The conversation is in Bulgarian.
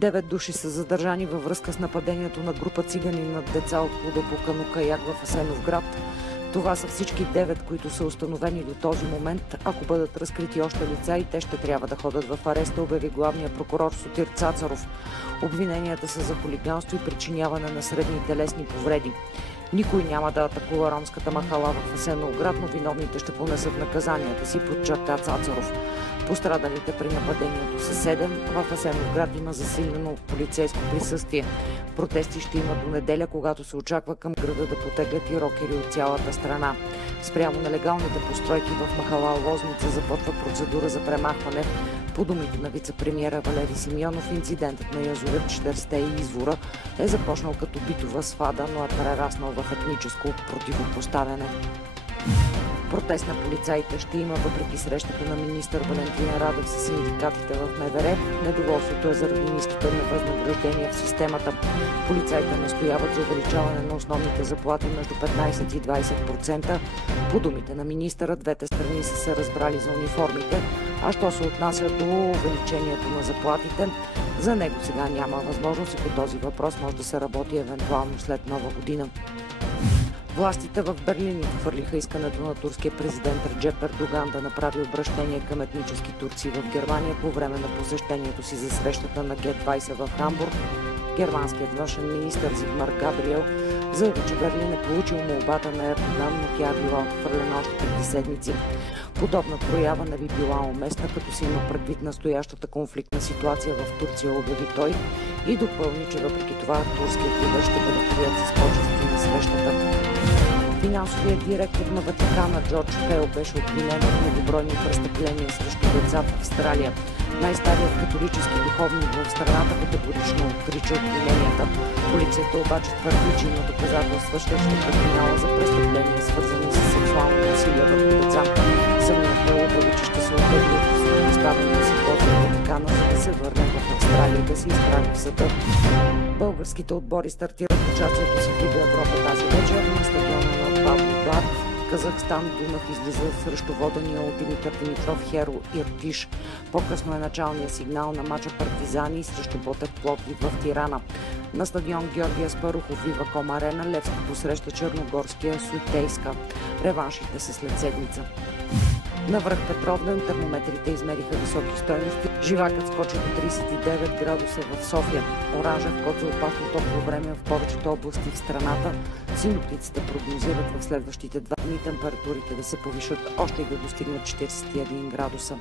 9 души са задържани във връзка с нападението на група цигани над деца от клуба по кану-каяк в Асеновград. Това са всички 9, които са установени до този момент. Ако бъдат разкрити още лица, и те ще трябва да ходят в ареста, обяви главният прокурор Сотир Цацаров. Обвиненията са за хулиганство и причиняване на средни телесни повреди. Никой няма да атакува ромската махала в Асеновград, но виновните ще понесат наказанията си, подчерта Цацаров. Пострадалите при нападението са 7. В Асеновград има засилено полицейско присъствие. Протести ще има до неделя, когато се очаква към града да потеглят и рокери от цялата страна. Спрямо нелегалните постройки в махала Лозница започва процедура за премахване. По думите на вице-премиера Валери Симеонов, инцидентът на язовир Четирсте и извора е започнал като битова свада, но е прераснал в етническо противопоставяне. Протест на полицаите ще има въпреки срещата на министър Валентин Радев с синдикатите в МВР. Недоволството е заради ниските възнаграждения в системата. Полицаите настояват за увеличаване на основните заплати между 15 и 20%. По думите на министъра, двете страни са се разбрали за униформите, а що се отнася до увеличението на заплатите, за него сега няма възможност и по този въпрос може да се работи евентуално след Нова година. Властите в Берлин отхвърлиха искането на турския президент Реджеп Ердоган да направи обръщение към етнически турци в Германия по време на посещението си за срещата на Г-20 в Хамбург. Германският външен министър Зигмар Габриел заяви, че Берлин е получил молбата на Ердоган, но тя е била отхвърлена още преди седмици. Подобна проява не би била уместна, като се има предвид настоящата конфликтна ситуация в Турция, обяви той и допълни, че въпреки това турският лидер ще бъде приет с почести на срещата. Финансовият директор на Ватикана Джордж Пел беше обвинен в многобройни престъпления срещу деца в Австралия. Най-старият католически духовник в страната категорично отрича обвиненията. Полицията обаче твърди, че има доказателства, ще криминала за престъпления, свързани с сексуално насилие върху деца. Самият Пел обяви, че ще се оттегли от поставения си пост в Ватикана, за да се върне в Австралия и да се изправи в съда. Българските отбори стартират участието си в Лига Европа тази вечер на стадиона на Павлодар. Казахстан Дунав излиза срещу водения от Димитър Димитров Херо Иртиш. По-късно е началният сигнал на мача Партизани срещу Ботев Пловдив в Тирана. На стадион Георги Аспарухов Виваком Арена Левски посреща черногорския Суетейска. Реваншите са след седмица. На връх Петровден термометрите измериха високи стойности. Живакът скочи до 39 градуса в София. Оранжев код за опасно топло време в повечето области в страната. Синоптиците прогнозират в следващите 2 дни температурите да се повишат още и да достигнат 41 градуса.